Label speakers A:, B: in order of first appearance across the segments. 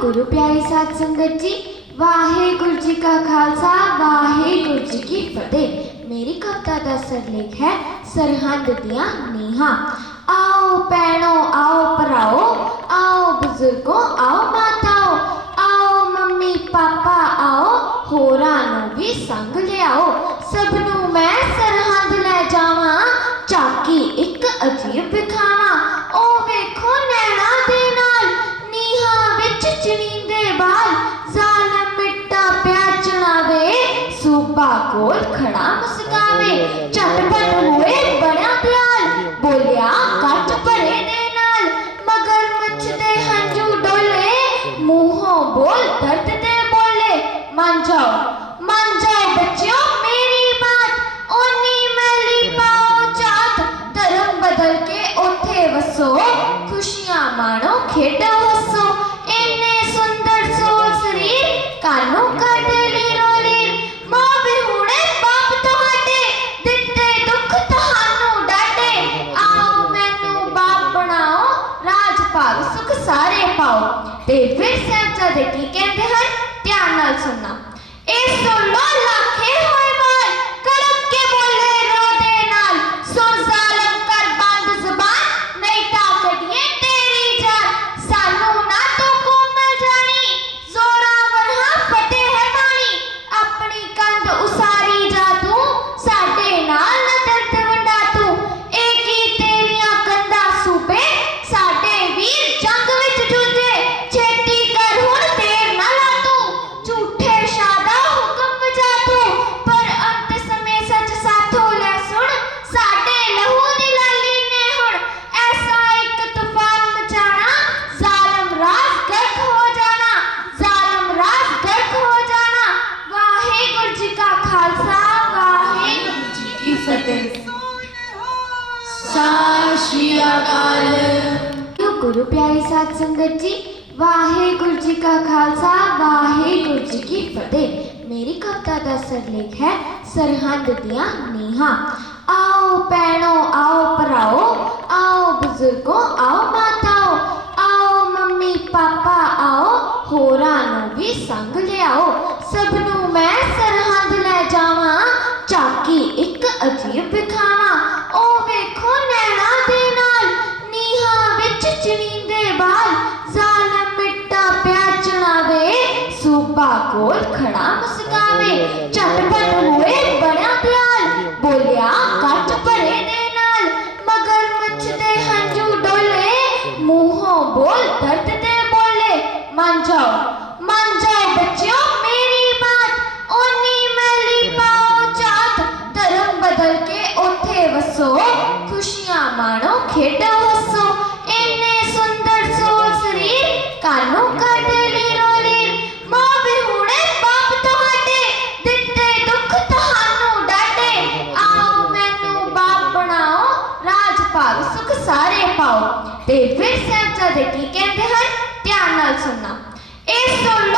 A: ਗੁਰੂ ਪਿਆਰੀ ਸਾਧ ਸੰਗਤ ਜੀ, ਵਾਹਿਗੁਰੂ ਜੀ ਕਾ ਖਾਲਸਾ, ਵਾਹਿਗੁਰੂ ਜੀ ਕੀ ਫਤਿਹ। ਮੇਰੀ ਕਵਿਤਾ ਦਾ ਸਰਲੇਖ ਹੈ, ਸਰਹੰਦ ਦੀਆਂ ਨੀਹਾਂ। ਆਓ ਭੈਣੋ, ਆਓ ਭਰਾਓ, ਆਓ ਬਜ਼ੁਰਗੋ, ਆਓ ਮਾਤਾਓ, ਆਓ ਮੰਮੀ, ਪਾਪਾ, ਆਓ, ਹੋਰਾਂ ਨੂੰ ਵੀ ਸੰਗ ਲਿਆਓ। ਸਭ ਨੂੰ ਮੈਂ ਸਰਹੰਦ ਲੈ ਜਾਵਾਂ, ਚਾਕੀ ਇੱਕ ਅਜੀਬ ਵਿਖਾਵਾਂ बोल खड़ा मुस्का में चटपट हुए बड़ा प्याल बोलिया, कट पड़े दे नाल, मगर मच्छ दे हंजू डोले, मुंहों बोल दर्द दे बोले। मान जाओ मान जाओ बच्चों मेरी बात, ओनी मैली पाओ चात, धर्म बदल के ओथे वसो, खुशियाँ मानो खेडो हसो। ਤੇ ਫਿਰ ਸਾਹਿਬਜ਼ਾਦੇ ਕੀ ਕਹਿੰਦੇ ਹਨ ਧਿਆਨ ਨਾਲ ਸੁਣਨਾ ਇਹ ਸੁਣੋ ਲਾਖੇ खालसा वाहिगुरु जी की फतेह। गुरु प्यारे साथ संगत जी वाहे जी का खालसा वाहे जी की फतेह। मेरी कविता का सरलेख है सरहद दिया नेहा। आओ पैणो आओ पराओ आओ बुज़ुर्गों आओ माताओ आओ मम्मी पापा आओ। होरा नु भी संग ले आओ सबनु ਅਜੀਬ ਵਿਖਾਵਾਂ ਉਹ ਵੇਖੋ ਨੈਣਾ ਦੇ ਨਾਲ। ਨੀਹਾਂ ਵਿੱਚ ਚਣੀਂਦੇ ਬਾਲ ਜ਼ਾਲਮ ਮਿੱਟਾ ਪਿਆ ਚਣਾਵੇ ਸੂਬਾ ਕੋਲ ਖੜਾ ਮੁਸਕਾਵੇ। ਝਟਪਟ ਹੋਏ ਮਾਣੋ ਖੇਡੋ ਹੱਸੋ, ਇੰਨੇ ਸੁੰਦਰ ਸੋਲ ਸਰੀਰ ਕਾਨੂੰ ਕੱਢ ਲਈ ਰੋਲੀ। ਮਾਂ ਬਿਹੂਣੇ ਬਾਪ ਤੁਹਾਡੇ, ਦਿੱਤੇ ਦੁੱਖ ਤੁਹਾਨੂੰ ਡਾਢੇ ਆਓ ਮੈਨੂੰ ਬਾਪ ਬਣਾਓ ਰਾਜ ਭਾਗ ਸੁਖ ਸਾਰੇ ਪਾਓ। ਤੇ ਫਿਰ ਸਾਹਿਬਜ਼ਾਦੇ ਕੀ ਕਹਿੰਦੇ ਹਨ? ਧਿਆਨ ਨਾਲ ਸੁਣਨਾ। ਇਹ ਸੁਣ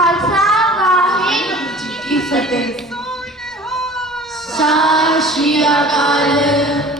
A: ਖਾਲਸਾ ਵਾਹਿਗੁਰੂ ਜੀ ਕੀ ਫਤਿਹ। ਸਾਸ਼ੀਆ ਕਾਲ